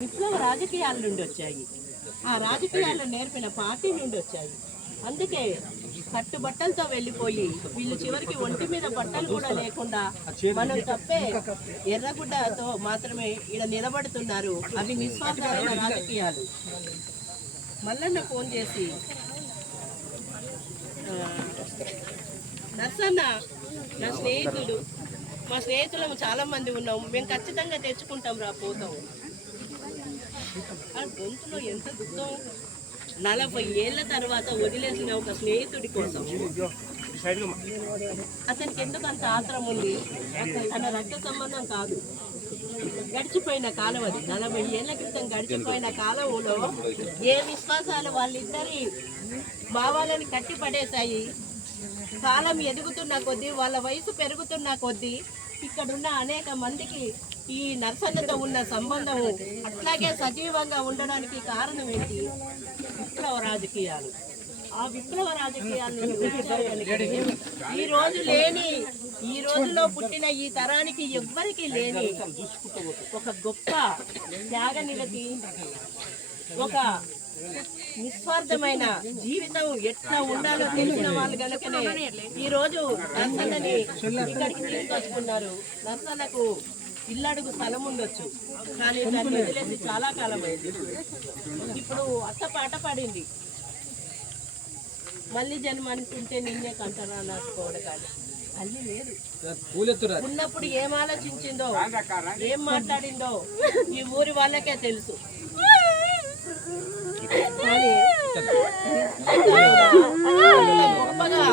విప్లవ రాజకీయాల నుండి వచ్చాయి. ఆ రాజకీయాలు నేర్పిన పార్టీ నుండి వచ్చాయి. అందుకే కట్టుబట్టలతో వెళ్ళిపోయి వీళ్ళు చివరికి ఒంటి మీద బట్టలు కూడా లేకుండా మనం తప్పే ఎర్రగుడ్డతో మాత్రమే ఇక్కడ నిలబడుతున్నారు. అవి నిస్వార్థమైన రాజకీయాలు. మల్లన్న ఫోన్ చేసి, నర్సన్న నా స్నేహితుడు, మా స్నేహితులము చాలా మంది ఉన్నాం, మేము ఖచ్చితంగా తెచ్చుకుంటాం రా, పోతాం. ఆ గొంతులో ఎంత దుఃఖం. 40 ఏళ్ల తర్వాత వదిలేసిన ఒక స్నేహితుడి కోసం అతనికి ఎందుకు అంత ఆత్రం ఉంది? తన రక్త సంబంధం కాదు, గడిచిపోయిన కాలం అది. 40 ఏళ్ల క్రితం గడిచిపోయిన కాలంలో ఏ విశ్వాసాలు వాళ్ళిద్దరి భావాలను కట్టి పడేశాయి. కాలం ఎదుగుతున్న కొద్దీ, వాళ్ళ వయసు పెరుగుతున్న కొద్దీ ఇక్కడున్న అనేక మందికి ఈ నర్సన్నతో ఉన్న సంబంధం అట్లాగే సజీవంగా ఉండడానికి కారణం ఏంటి? విప్లవ రాజకీయాలు. ఆ విప్లవ రాజకీయాలను ఈ రోజు లేని, ఈ రోజులో పుట్టిన ఈ తరానికి ఎవ్వరికి లేని ఒక గొప్ప త్యాగనిరతి, ఒక నిస్వార్థమైన జీవితం ఎట్లా ఉండాలో తెలిసిన వాళ్ళు కనుకనే ఈ రోజు నర్సన్నని ఇక్కడికి తీసుకొచ్చుకున్నారు. నర్సన్నకు ఇల్లడుగు స్థలం ఉండొచ్చు, కానీ దాన్ని వదిలేసి చాలా కాలం అయింది. ఇప్పుడు అత్త పాట పాడింది, మళ్ళీ జన్మనుకుంటే నిన్నే కంటనా నాసుకోవడం. కానీ తల్లి లేదు. ఉన్నప్పుడు ఏం ఆలోచించిందో, ఏం మాట్లాడిందో ఈ ఊరి వాళ్ళకే తెలుసు. కానీ గొప్పగా